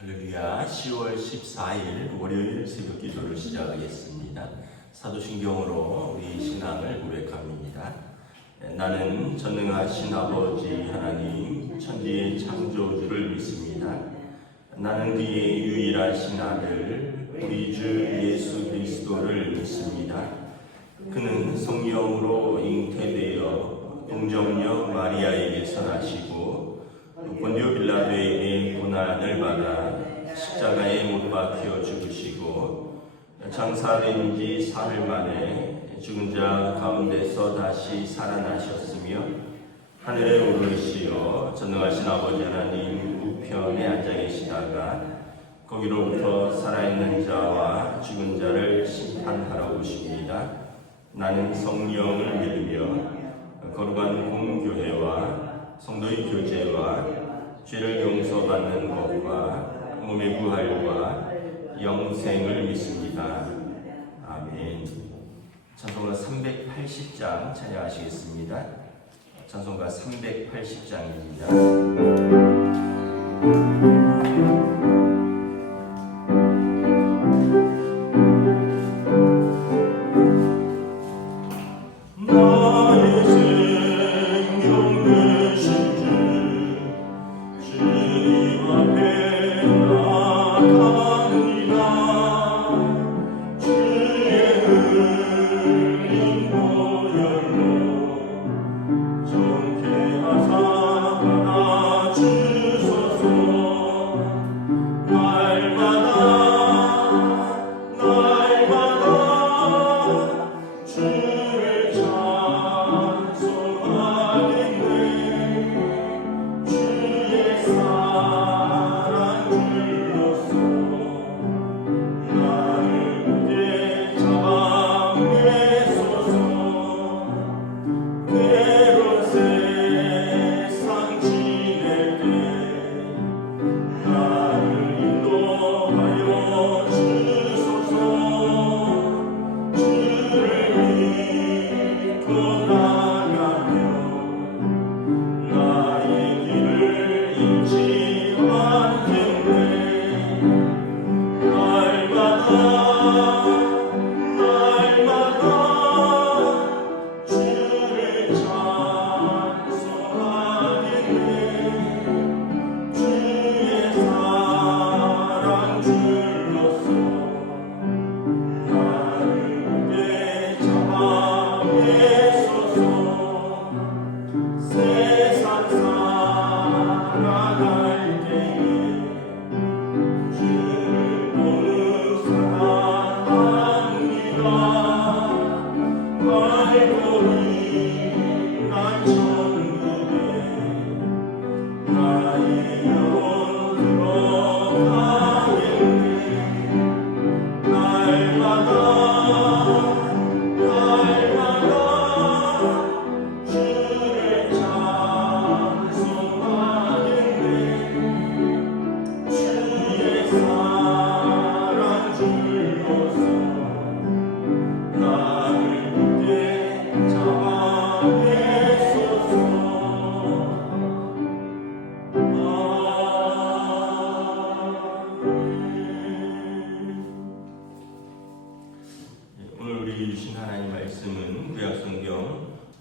할렐루야. 10월 14일 월요일 새벽 기도를 시작하겠습니다. 사도신경으로 우리 신앙을 고백합니다. 나는 전능하신 아버지 하나님 천지의 창조주를 믿습니다. 나는 그의 유일하신 아들 우리 주 예수 그리스도를 믿습니다. 그는 성령으로 잉태되어 동정녀 마리아에게서 나시고 본디오 빌라도에게 고난을 받아 십자가에 못 박혀 죽으시고 장사된 지 사흘 만에 죽은 자 가운데서 다시 살아나셨으며 하늘에 오르시어 전능하신 아버지 하나님 우편에 앉아 계시다가 거기로부터 살아있는 자와 죽은 자를 심판하러 오십니다. 나는 성령을 믿으며 거룩한 공교회와 성도의 교제와 죄를 용서받는 것과 몸의 부활과 영생을 믿습니다. 아멘. 찬송가 380장 찬양하시겠습니다. 찬송가 380장입니다.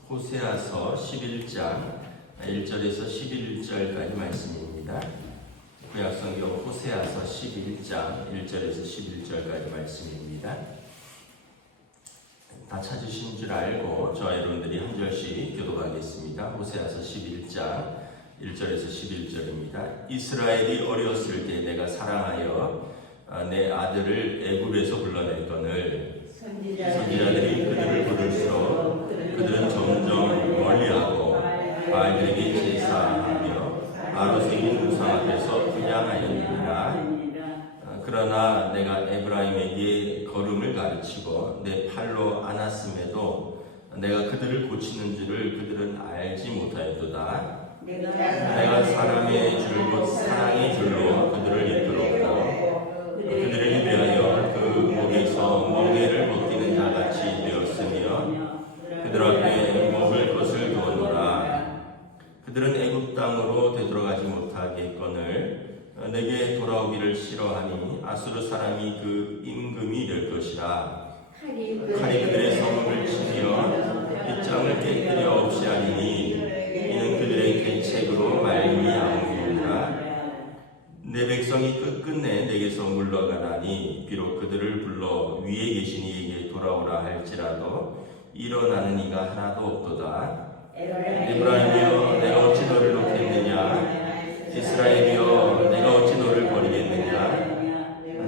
호세아서 11장 1절에서 11절까지 말씀입니다. 구약성경 호세아서 11장 1절에서 11절까지 말씀입니다. 다 찾으신 줄 알고 저와 여러분들이 한 절씩 교독하겠습니다. 호세아서 11장 1절에서 11절입니다. 이스라엘이 어렸을 때 내가 사랑하여 내 아들을 애굽에서 불러냈거늘 선지자들이 그들을 부를수록 그들은 점점 멀리하고 바알들에게 제사하며 아로새긴 우상 앞에서 분향하였느니라. 그러나 내가 에브라임에게 걸음을 가르치고 내 팔로 안았음에도 내가 그들을 고치는 줄을 그들은 알지 못하였도다. 내가 사람의 줄 곧 사랑의 줄로 그들을 이끌었고 그들에게 대하여 그 목에서 멍에를 벗기는 자같이 되었으며 그들 앞에 먹을 것을 두었노라. 그들은 애굽 땅으로 되돌아가지 못하겠거늘 내게 돌아오기를 싫어하니 아수르 사람이 그 임금이 될 것이라. 칼이 그들의 성읍을 치며 빗장을 깨뜨려 없이 하리니 이는 그들의 계책으로 말미암음이니라. 내 백성이 끝끝내 내게서 물러가나니 비록 그들을 불러 위에 계신 이에게 돌아오라 할지라도 일어나는 이가 하나도 없도다. 에브라임이여 내가 어찌 너를 놓겠느냐. 이스라엘이여 내가 어찌 너를 버리겠느냐.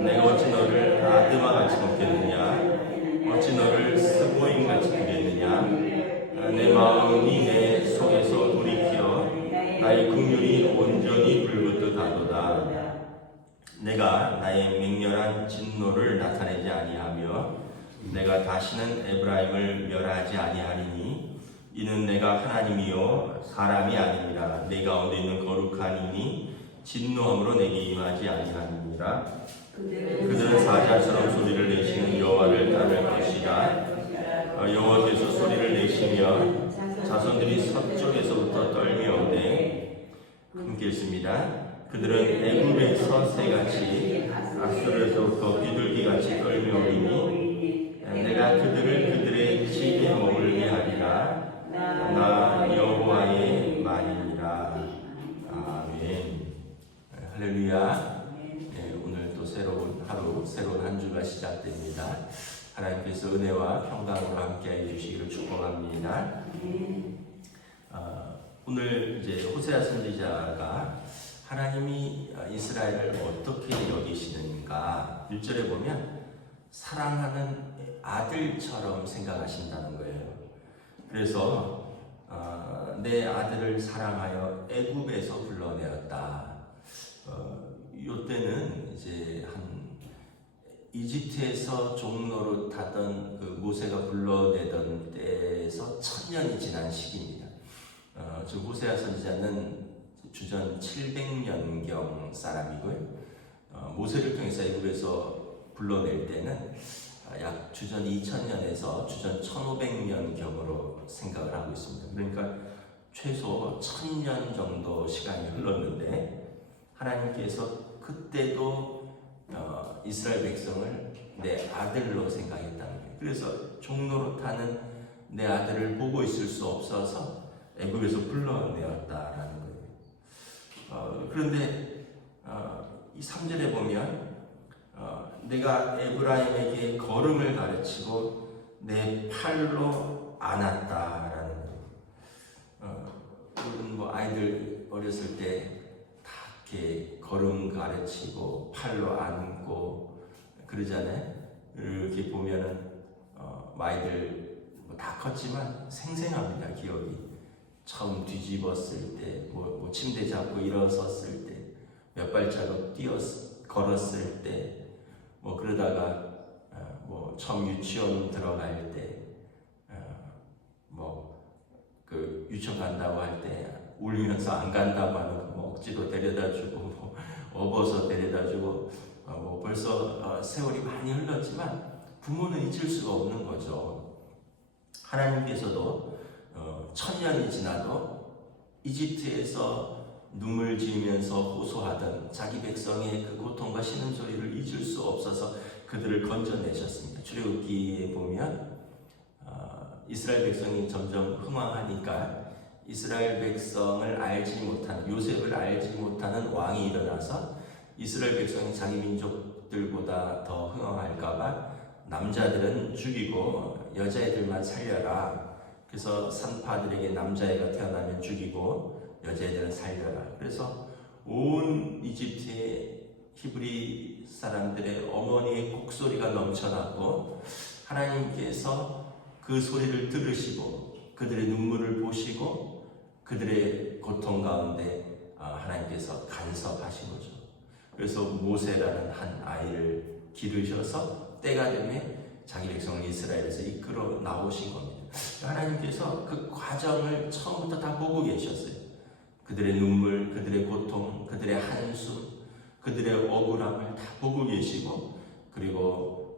내가 어찌 너를 아드마같이 놓겠느냐. 어찌 너를 스보임같이 두겠느냐. 내 마음이 내 속에서 돌이켜 나의 긍휼이 온전히 불붙듯 하도다. 내가 나의 맹렬한 진노를 나타내지 아니하며 내가 다시는 에브라임을 멸하지 아니하리니 이는 내가 하나님이요 사람이 아니니라. 내 가운데 있는 거룩한 이니 진노함으로 내게 임하지 아니하니라. 그들은 사자처럼 소리를 내시는 여호와를 따를 것이라. 여호와께서 소리를 내시며 자손들이 서쪽에서부터 떨며오되. 함께 읽습니다. 그들은 애굽에서 새같이 아수르에서부터 비둘기같이 떨며오리니 내가 그들을 그들의 집에 머물게 하리라. 나 여호와의 말이니라. 아멘. 할렐루야. 오늘 또 새로운 하루, 새로운 한 주가 시작됩니다. 하나님께서 은혜와 평강으로 함께해 주시기를 축복합니다. 오늘 이제 호세아 선지자가 하나님이 이스라엘을 어떻게 여기시는가 1절에 보면 사랑하는 아들처럼 생각하신다는 거예요. 그래서 내 아들을 사랑하여 애굽에서 불러내었다. 이때는 이제 한 이집트에서 종로로 타던 그 모세가 불러내던 때에서 1000년이 지난 시기입니다. 저 호세아 선지자는 주전 700년경 사람이고요. 모세를 통해서 애굽에서 불러낼 때는 약 주전 2000년에서 주전 1500년경으로 생각을 하고 있습니다. 그러니까 최소 1000년 정도 시간이 흘렀는데 하나님께서 그때도 이스라엘 백성을 내 아들로 생각했다는 거예요. 그래서 종로로 타는 내 아들을 보고 있을 수 없어서 애굽에서 불러내었다라는 거예요. 그런데 이 3절에 보면 내가 에브라임에게 걸음을 가르치고 내 팔로 안았다라는 거예요. 여러분 뭐 아이들 어렸을 때 다 이렇게 걸음 가르치고 팔로 안고 그러잖아요. 이렇게 보면은 아이들 다 컸지만 생생합니다. 기억이. 처음 뒤집었을 때, 뭐 침대 잡고 일어섰을 때, 몇 발자국 걸었을 때, 뭐 그러다가 뭐 처음 유치원 들어갈 때, 뭐 그 유치원 간다고 할 때 울면서 안 간다고 하면 뭐 억지로 데려다주고, 뭐 업어서 데려다주고, 뭐 벌써 세월이 많이 흘렀지만 부모는 잊을 수가 없는 거죠. 하나님께서도 1000년이 지나도 이집트에서 눈물 지으면서 호소하던 자기 백성의 그 고통과 신음소리를 잊을 수 없어서 그들을 건져내셨습니다. 출애굽기에 보면 이스라엘 백성이 점점 흥왕하니까 이스라엘 백성을 알지 못하는, 요셉을 알지 못하는 왕이 일어나서 이스라엘 백성이 자기 민족들보다 더 흥왕할까봐 남자들은 죽이고 여자애들만 살려라. 그래서 산파들에게 남자애가 태어나면 죽이고 여자애들은 살려라. 그래서 온 이집트의 히브리 사람들의 어머니의 곡소리가 넘쳐나고 하나님께서 그 소리를 들으시고 그들의 눈물을 보시고 그들의 고통 가운데 하나님께서 간섭하신 거죠. 그래서 모세라는 한 아이를 기르셔서 때가 되면 자기 백성을 이스라엘에서 이끌어 나오신 겁니다. 하나님께서 그 과정을 처음부터 다 보고 계셨어요. 그들의 눈물, 그들의 고통, 그들의 한숨, 그들의 억울함을 다 보고 계시고, 그리고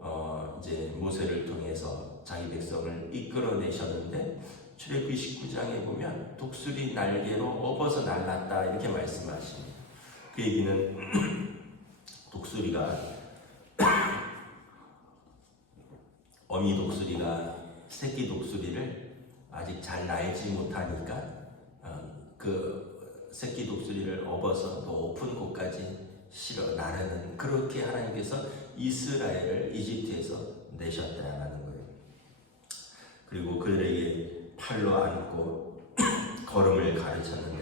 이제 모세를 통해서 자기 백성을 이끌어내셨는데, 출애굽기 19장에 보면 독수리 날개로 업어서 날랐다 이렇게 말씀하십니다. 그 그 얘기는 독수리가 어미 독수리가 새끼 독수리를 아직 잘 날지 못하니까 그 새끼 독수리를 업어서 높은 곳까지 실어 나르는, 그렇게 하나님께서 이스라엘을 이집트에서 내셨다라는 거예요. 그리고 그들에게 팔로 안고 걸음을 가르쳤는데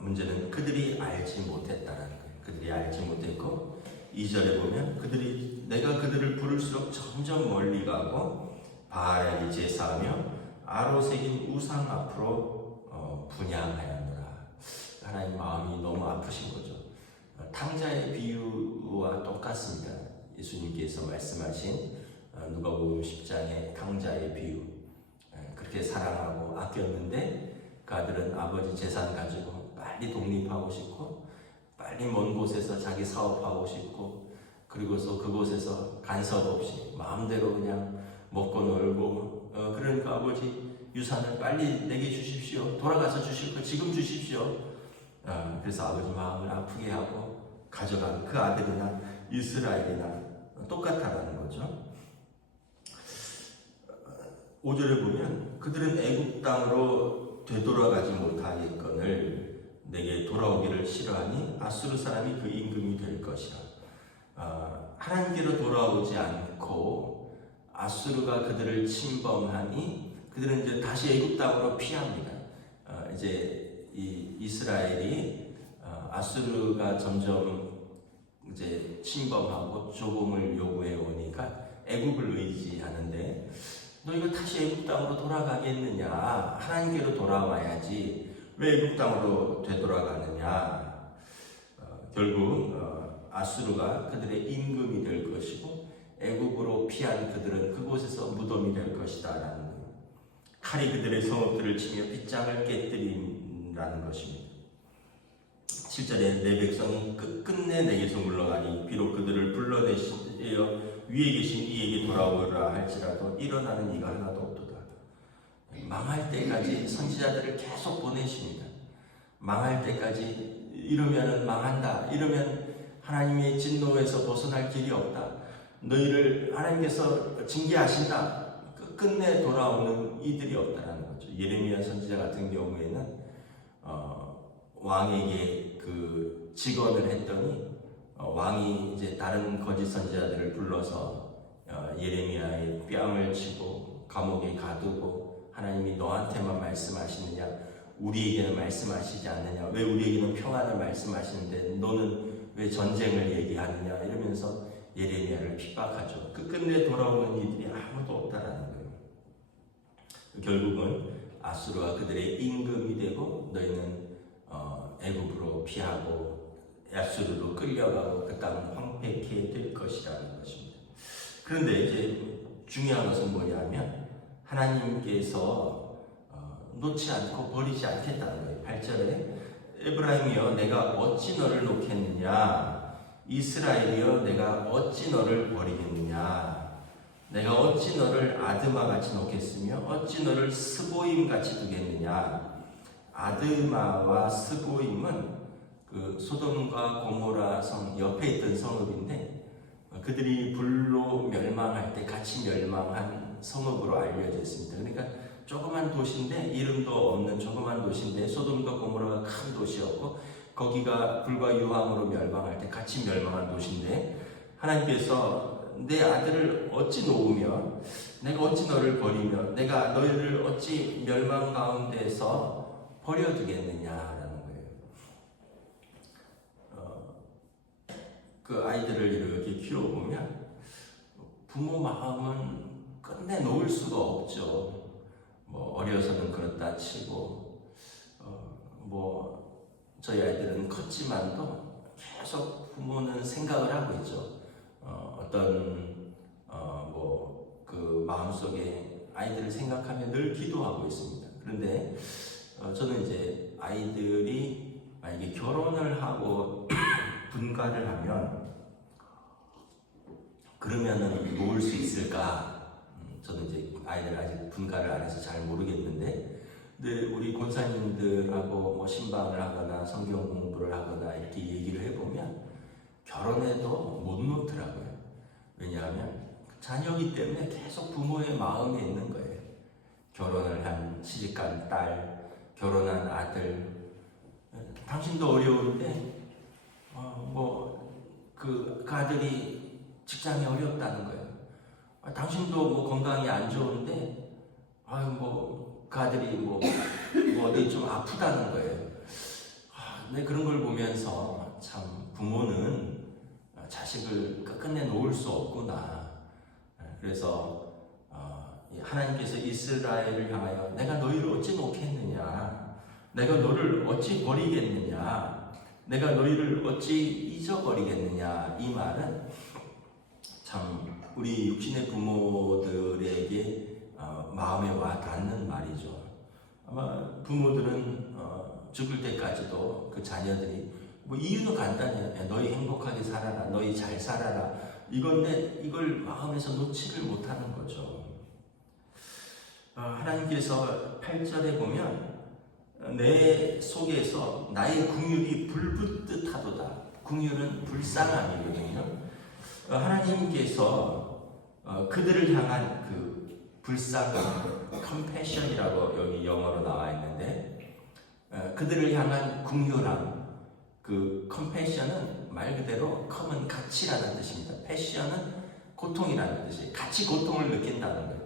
문제는 그들이 알지 못했다라는 거예요. 그들이 알지 못했고 2절에 보면 내가 그들을 부를수록 점점 멀리 가고 바알에게 제사하며 아로 새긴 우상 앞으로 분향하였노라. 하나님 마음이 너무 아프신 거죠. 탕자의 비유와 똑같습니다. 예수님께서 말씀하신 누가복음 10장의 탕자의 비유. 그렇게 사랑하고 아꼈는데 그 아들은 아버지 재산 가지고 빨리 독립하고 싶고 빨리 먼 곳에서 자기 사업하고 싶고 그리고서 그곳에서 간섭 없이 마음대로 그냥 먹고 놀고 그러니까 아버지 유산을 빨리 내게 주십시오. 돌아가서 주실 거 지금 주십시오. 그래서 아버지 마음을 아프게 하고 가져간 그 아들이나 이스라엘이나 똑같다라는 거죠. 5절에 보면 그들은 애굽 땅으로 되돌아가지 못하겠거늘 내게 돌아오기를 싫어하니 아수르 사람이 그 임금이 될 것이라. 하나님께로 돌아오지 않고 아수르가 그들을 침범하니 그들은 이제 다시 애굽 땅으로 피합니다. 이제 이 이스라엘이 아수르가 점점 이제 침범하고 조공을 요구해 오니까 애굽을 의지하는데 너희가 다시 애굽 땅으로 돌아가겠느냐? 하나님께로 돌아와야지 왜 애굽 땅으로 되돌아가느냐? 결국 아수르가 그들의 임금이 될 것이고 애굽으로 피한 그들은 그곳에서 무덤이 될 것이다라는 거예요. 칼이 그들의 성읍들을 치며 빗장을 깨뜨린다는 것입니다. 7절에 내 백성이 끝끝내 내게서 물러가니 비록 그들을 불러내시어 위에 계신 이에게 돌아오라 할지라도 일어나는 이가 하나도 없도다. 망할 때까지 선지자들을 계속 보내십니다. 망할 때까지 이러면은 망한다. 이러면 하나님의 진노에서 벗어날 길이 없다. 너희를 하나님께서 징계하신다. 끝끝내 돌아오는 이들이 없다라는 거죠. 예레미야 선지자 같은 경우에는 왕에게 그 직언을 했더니 왕이 이제 다른 거짓 선지자들을 불러서 예레미야의 뺨을 치고 감옥에 가두고 하나님이 너한테만 말씀하시느냐 우리에게는 말씀하시지 않느냐 왜 우리에게는 평안을 말씀하시는데 너는 왜 전쟁을 얘기하느냐 이러면서 예레미야를 핍박하죠. 끝끝내 돌아오는 이들이 아무도 없다라는 거예요. 결국은 아수르가 그들의 임금이 되고 너희는 애굽으로 피하고 아수르로 끌려가고 그 땅은 황폐케 될 것이라는 것입니다. 그런데 이제 중요한 것은 뭐냐면 하나님께서 놓지 않고 버리지 않겠다는 거예요. 8절에 에브라임이여 내가 어찌 너를 놓겠느냐 이스라엘이여 내가 어찌 너를 버리겠느냐 내가 어찌 너를 아드마같이 놓겠으며 어찌 너를 스보임같이 두겠느냐. 아드마와 스보임은 그 소돔과 고모라 성 옆에 있던 성읍인데 그들이 불로 멸망할 때 같이 멸망한 성읍으로 알려져 있습니다. 그러니까 조그만 도시인데 이름도 없는 조그만 도시인데 소돔과 고모라가 큰 도시였고 거기가 불과 유황으로 멸망할 때 같이 멸망한 도시인데 하나님께서 내 아들을 어찌 놓으며 내가 어찌 너를 버리며 내가 너희를 어찌 멸망 가운데서 버려두겠느냐라는 거예요. 그 아이들을 이렇게 키워보면 부모 마음은 끝내 놓을 수가 없죠. 뭐 어려서는 그렇다 치고 저희 아이들은 컸지만도 계속 부모는 생각을 하고 있죠. 어떤 그 마음속에 아이들을 생각하며 늘 기도하고 있습니다. 그런데 저는 이제 아이들이 만약에 결혼을 하고 분가를 하면 그러면은 놓을 수 있을까? 저는 이제 아이들 아직 분가를 안 해서 잘 모르겠는데 근데 우리 권사님들하고 뭐 신방을 하거나 성경 공부를 하거나 이렇게 얘기를 해보면 결혼해도 못 놓더라고요. 왜냐하면 자녀이기 때문에 계속 부모의 마음에 있는 거예요. 결혼을 한 시집간 딸, 결혼한 아들, 당신도 어려운데 그 아들이 직장이 어렵다는 거예요. 당신도 뭐 건강이 안 좋은데 그 아들이 뭐 어디 좀 아프다는 거예요. 근데 그런 걸 보면서 참 부모는 자식을 끝끝내 놓을 수 없구나. 그래서 하나님께서 이스라엘을 향하여 내가 너희를 어찌 놓겠느냐, 내가 너를 어찌 버리겠느냐, 내가 너희를 어찌 잊어버리겠느냐, 이 말은 참 우리 육신의 부모들에게 마음에 와 닿는 말이죠. 아마 부모들은 죽을 때까지도 그 자녀들이 뭐 이유도 간단해요. 너희 행복하게 살아라, 너희 잘 살아라, 이건데 이걸 마음에서 놓지를 못하는 거죠. 하나님께서 8절에 보면 내 속에서 나의 궁율이 불붙듯 하도다. 궁율은 불쌍함이거든요. 하나님께서 그들을 향한 그 불쌍함, compassion이라고 여기 영어로 나와 있는데, 그들을 향한 궁휼함, 그 compassion은 말 그대로 com은 가치라는 뜻입니다. passion은 고통이라는 뜻이에요. 같이 고통을 느낀다는 거예요.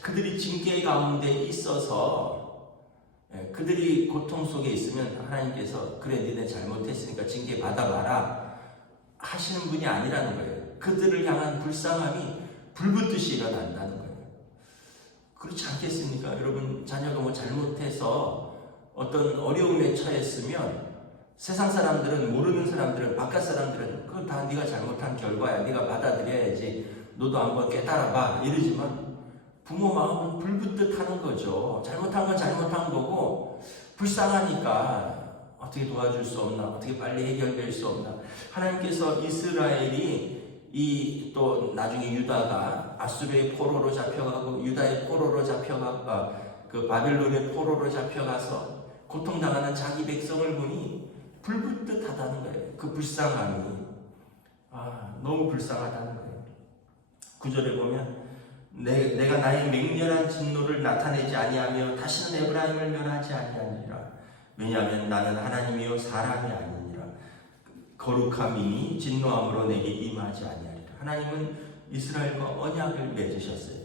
그들이 징계 가운데 있어서 그들이 고통 속에 있으면 하나님께서 그래 니네 잘못했으니까 징계 받아봐라 하시는 분이 아니라는 거예요. 그들을 향한 불쌍함이 불붙듯이 일어난다는 거예요. 그렇지 않겠습니까? 여러분, 자녀가 뭐 잘못해서 어떤 어려움에 처했으면 세상 사람들은, 모르는 사람들은, 바깥 사람들은 그건 다 네가 잘못한 결과야, 네가 받아들여야지, 너도 한번 깨달아봐 이러지만 부모 마음은 불붙듯 하는 거죠. 잘못한 건 잘못한 거고 불쌍하니까 어떻게 도와줄 수 없나, 어떻게 빨리 해결될 수 없나. 하나님께서 이스라엘이 또 나중에 유다가 아수르의 포로로 잡혀가고 유다의 포로로 잡혀가고 그 바벨론의 포로로 잡혀가서 고통당하는 자기 백성을 보니 불붙듯 하다는 거예요. 그 불쌍함이 너무 불쌍하다는 거예요. 9절에 보면 내가 나의 맹렬한 진노를 나타내지 아니하며 다시는 에브라임을 멸하지 아니하니라. 왜냐하면 나는 하나님이요 사람이 아니니라. 거룩함이니 진노함으로 내게 임하지 아니하리라. 하나님은 이스라엘과 언약을 맺으셨어요.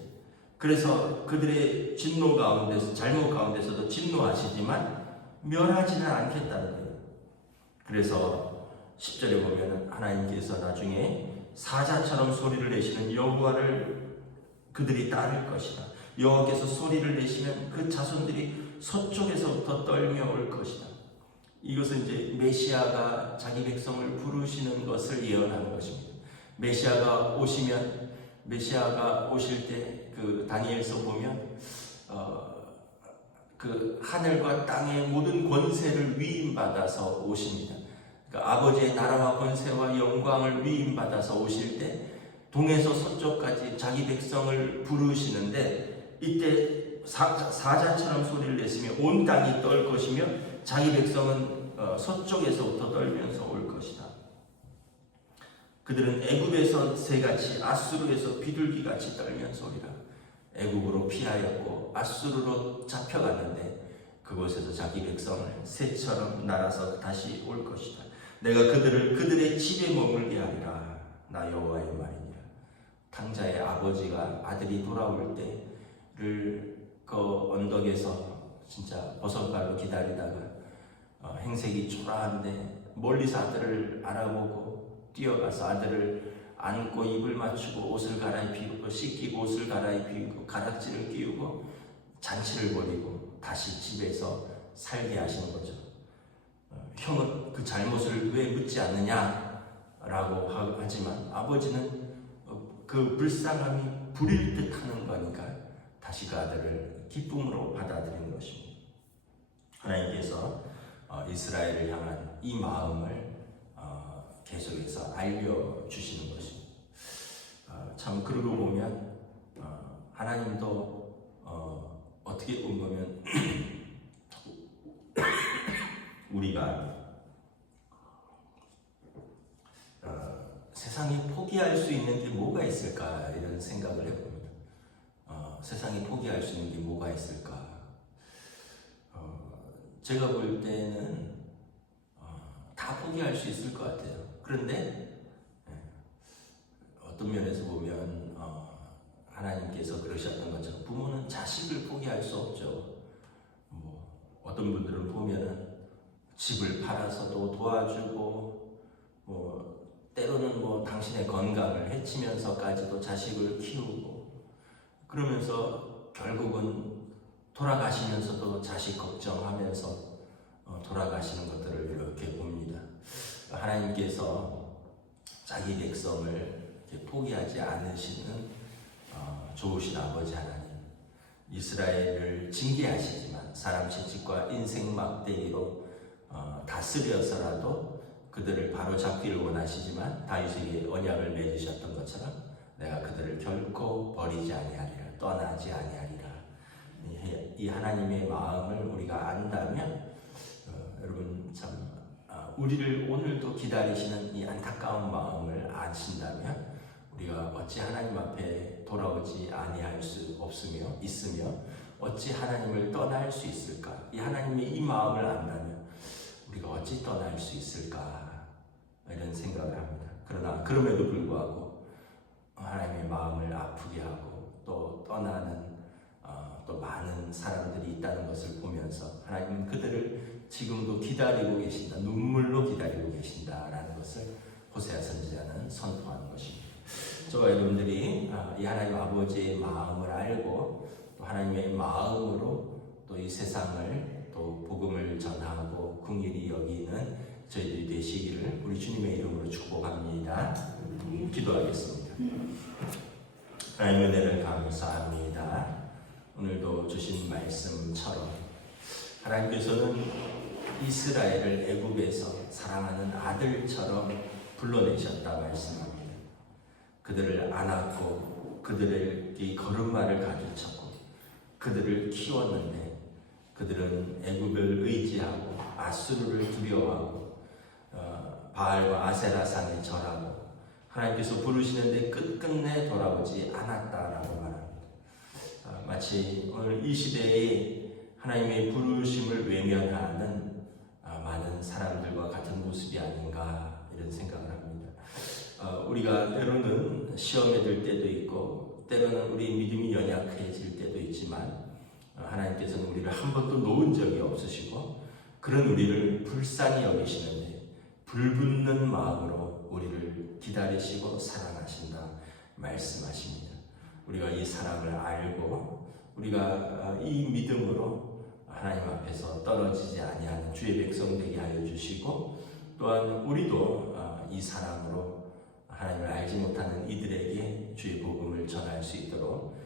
그래서 그들의 진노 가운데서, 잘못 가운데서도 진노하시지만 멸하지는 않겠다는 거예요. 그래서 10절에 보면 하나님께서 나중에 사자처럼 소리를 내시는 여호와를 그들이 따를 것이다. 여호와께서 소리를 내시면 그 자손들이 서쪽에서부터 떨며 올 것이다. 이것은 이제 메시아가 자기 백성을 부르시는 것을 예언하는 것입니다. 메시아가 오시면, 메시아가 오실 때 그 다니엘서 보면 그 하늘과 땅의 모든 권세를 위임받아서 오십니다. 그러니까 아버지의 나라와 권세와 영광을 위임받아서 오실 때 동에서 서쪽까지 자기 백성을 부르시는데, 이때 사자처럼 소리를 냈으며 온 땅이 떨 것이며 자기 백성은 서쪽에서부터 떨면서 올 것이다. 그들은 애굽에서 새같이 아수르에서 비둘기같이 떨면서 오리라. 애굽으로 피하였고 아수르로 잡혀갔는데 그곳에서 자기 백성을 새처럼 날아서 다시 올 것이다. 내가 그들의 집에 머물게 하리라. 나 여호와의 말이니라. 탕자의 아버지가 아들이 돌아올 때를 그 언덕에서 진짜 버선발로 기다리다가 행색이 초라한데 멀리서 아들을 알아보고 뛰어가서 아들을 안고 입을 맞추고 옷을 갈아입히고 씻기고 옷을 갈아입히고 가락지를 끼우고 잔치를 벌이고 다시 집에서 살게 하시는 거죠. 형은 그 잘못을 왜 묻지 않느냐라고 하지만 아버지는 그 불쌍함이 부릴 듯 하는 거니까 다시 그 아들을 기쁨으로 받아들이는 것입니다. 하나님께서 이스라엘을 향한 이 마음을 계속해서 알려주시는 것입니다. 참 그러고 보면 하나님도 어떻게 보면 우리가 세상에 포기할 수 있는 게 뭐가 있을까 이런 생각을 해봅니다. 세상에 포기할 수 있는 게 뭐가 있을까? 제가 볼 때는 다 포기할 수 있을 것 같아요. 그런데 어떤 면에서 보면 하나님께서 그러셨던 것처럼 부모는 자식을 포기할 수 없죠. 어떤 분들은 보면은 집을 팔아서도 도와주고 때로는 당신의 건강을 해치면서까지도 자식을 키우고 그러면서 결국은 돌아가시면서도 자식 걱정하면서 돌아가시는 것들을 이렇게 봅니다. 하나님께서 자기 백성을 이렇게 포기하지 않으시는 좋으신 아버지 하나님, 이스라엘을 징계하시지만 사람 채찍과 인생 막대기로 다스려서라도 그들을 바로 잡기를 원하시지만 다윗에게 언약을 맺으셨던 것처럼 내가 그들을 결코 버리지 아니하리라, 떠나지 아니하리라. 이 하나님의 마음을 우리가 안다면 여러분 참 우리를 오늘도 기다리시는 이 안타까운 마음을 아신다면 우리가 어찌 하나님 앞에 돌아오지 아니할 수 있으며 어찌 하나님을 떠날 수 있을까? 이 하나님의 이 마음을 안다면 우리가 어찌 떠날 수 있을까? 이런 생각을 합니다. 그러나 그럼에도 불구하고 하나님의 마음을 아프게 하고 또 떠나는 또 많은 사람들이 있다는 것을 보면서 하나님은 그들을 지금도 기다리고 계신다, 눈물로 기다리고 계신다라는 것을 호세아 선지자는 선포하는 것입니다. 저와 여러분들이 이 하나님 아버지의 마음을 알고 또 하나님의 마음으로 또 이 세상을 또 복음을 전하고 긍휼히 여기는 저희들이 되시기를 우리 주님의 이름으로 축복합니다. 기도하겠습니다. 하나님의 은혜를 감사합니다. 오늘도 주신 말씀처럼 하나님께서는 이스라엘을 애굽에서 사랑하는 아들처럼 불러내셨다 말씀합니다. 그들을 안았고 그들에게 걸음마를 가르쳤고 그들을 키웠는데 그들은 애굽을 의지하고 아수르를 두려워하고 바알과 아세라상에 절하고 하나님께서 부르시는데 끝끝내 돌아오지 않았다라고 말합니다. 마치 오늘 이 시대에 하나님의 부르심을 외면하는 많은 사람들과 같은 모습이 아닌가 이런 생각을 합니다. 우리가 때로는 시험에 들 때도 있고 때로는 우리 믿음이 연약해질 때도 있지만 하나님께서는 우리를 한 번도 놓은 적이 없으시고 그런 우리를 불쌍히 여기시는데 불붙는 마음으로 우리를 기다리시고 사랑하신다 말씀하십니다. 우리가 이 사랑을 알고 우리가 이 믿음으로 하나님 앞에서 떨어지지 아니하는 주의 백성 되게 하여 주시고 또한 우리도 이 사랑으로 하나님을 알지 못하는 이들에게 주의 복음을 전할 수 있도록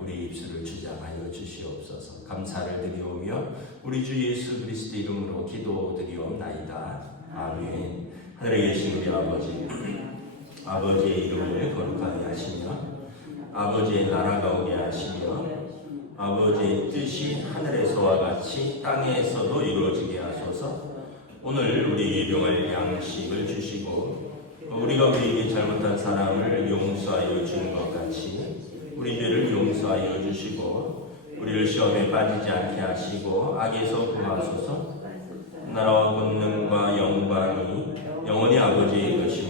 우리의 입술을 주장하여 주시옵소서. 감사를 드리오며 우리 주 예수 그리스도 이름으로 기도드리옵나이다. 아멘. 하늘에 계신 우리 아버지, 아버지의 이름을 거룩하게 하시며 아버지의 나라가 오게 하시며 아버지의 뜻이 하늘에서와 같이 땅에서도 이루어지게 하소서. 오늘 우리에게 일용할 양식을 주시고 우리가 우리에게 잘못한 사람을 용서하여 주는 것 같이 우리 죄를 용서하여 주시고 우리를 시험에 빠지지 않게 하시고 악에서 구하소서. 나라와 권능과 영광이 영원히 아버지의 것이